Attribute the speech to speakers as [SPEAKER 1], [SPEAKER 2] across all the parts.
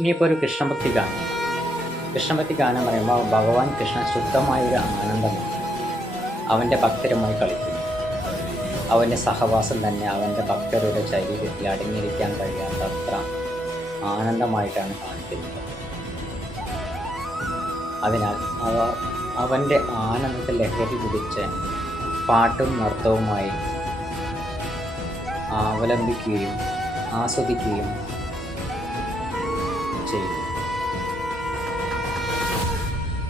[SPEAKER 1] ഇനിയിപ്പോൾ ഒരു കൃഷ്ണഭക്തി ഗാനം. കൃഷ്ണഭക്തി ഗാനം പറയുമ്പോൾ ഭഗവാൻ കൃഷ്ണൻ ശുദ്ധമായ ഒരു ആനന്ദമാണ്. അവന്റെ ഭക്തരുമായി കളിക്കുന്നു അവന്റെ സഹവാസം തന്നെ അവന്റെ ഭക്തരുടെ ശരീരത്തിൽ അടങ്ങിയിരിക്കാൻ കഴിയാത്തത്ര ആനന്ദമായിട്ടാണ് കാണിക്കുന്നത്. അതിനാൽ അവ അവന്റെ ആനന്ദത്തിൽ ലഹരി പിടിച്ച് പാട്ടും നൃത്തവുമായി അവലംബിക്കുകയും ആസ്വദിക്കുകയും ചെയ്യും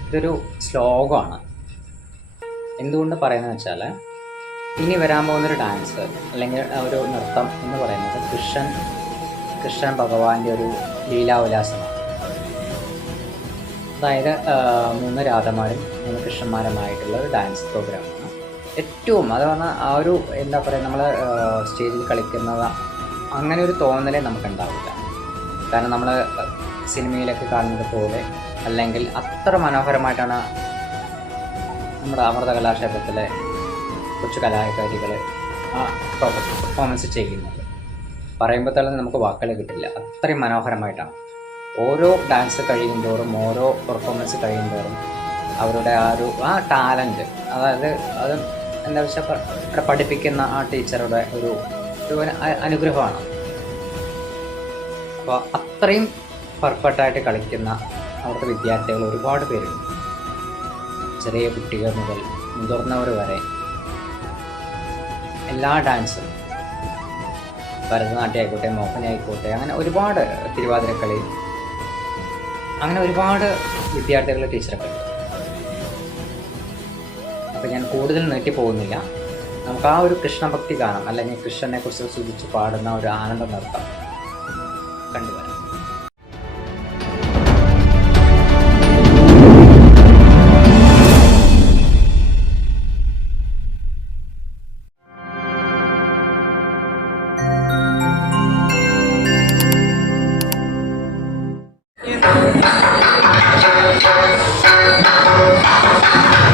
[SPEAKER 1] ഇതൊരു ശ്ലോകമാണ്. എന്തുകൊണ്ട് പറയുന്നത് വെച്ചാൽ ഇനി വരാൻ പോകുന്നൊരു ഡാൻസ് അല്ലെങ്കിൽ ഒരു നൃത്തം എന്ന് പറയുന്നത് കൃഷ്ണൻ കൃഷ്ണൻ ഭഗവാന്റെ ഒരു ലീലാവിലാസമാണ്. അതായത് മൂന്ന് രാധമാരും മൂന്ന് കൃഷ്ണന്മാരുമായിട്ടുള്ള ഒരു ഡാൻസ് പ്രോഗ്രാമാണ് ഏറ്റവും അത് പറഞ്ഞാൽ ആ ഒരു എന്താ പറയുക നമ്മൾ സ്റ്റേജിൽ കളിക്കുന്നത് അങ്ങനെ ഒരു തോന്നലേ നമുക്കുണ്ടാവില്ല. കാരണം നമ്മൾ സിനിമയിലൊക്കെ കാണുന്നത് പോലെ അല്ലെങ്കിൽ അത്ര മനോഹരമായിട്ടാണ് നമ്മുടെ അമൃത കലാക്ഷേത്രത്തിലെ കൊച്ചു കലാകാരികൾ ആ പെർഫോമൻസ് ചെയ്യുന്നത്. പറയുമ്പോൾ തന്നെ നമുക്ക് വാക്കുകൾ കിട്ടില്ല. അത്രയും മനോഹരമായിട്ടാണ്. ഓരോ ഡാൻസ് കഴിയുന്തോറും ഓരോ പെർഫോമൻസ് കഴിയുന്തോറും അവരുടെ ആ ഒരു ആ ടാലന്റ് അതായത് അത് എന്താ വെച്ചാൽ പഠിപ്പിക്കുന്ന ആ ടീച്ചറുടെ ഒരു ഒരു അനുഗ്രഹമാണ്. അപ്പോൾ അത്രയും പെർഫെക്റ്റായിട്ട് കളിക്കുന്ന അവിടുത്തെ വിദ്യാർത്ഥികൾ ഒരുപാട് പേരുണ്ട്. ചെറിയ കുട്ടികൾ മുതൽ മുതിർന്നവർ വരെ എല്ലാ ഡാൻസും ഭരതനാട്യം ആയിക്കോട്ടെ മോഹനി ആയിക്കോട്ടെ അങ്ങനെ ഒരുപാട് തിരുവാതിരക്കളി അങ്ങനെ ഒരുപാട് വിദ്യാർത്ഥികൾ ടീച്ചറൊക്കെ ഉണ്ട്. അപ്പം ഞാൻ കൂടുതൽ നീട്ടി പോകുന്നില്ല. നമുക്ക് ആ ഒരു കൃഷ്ണഭക്തി ഗാനം അല്ലെങ്കിൽ കൃഷ്ണനെ കുറിച്ച് സൂചിച്ച് പാടുന്ന ഒരു ആനന്ദം നൃത്തം. കണ്ടുവരാം
[SPEAKER 2] Thank you.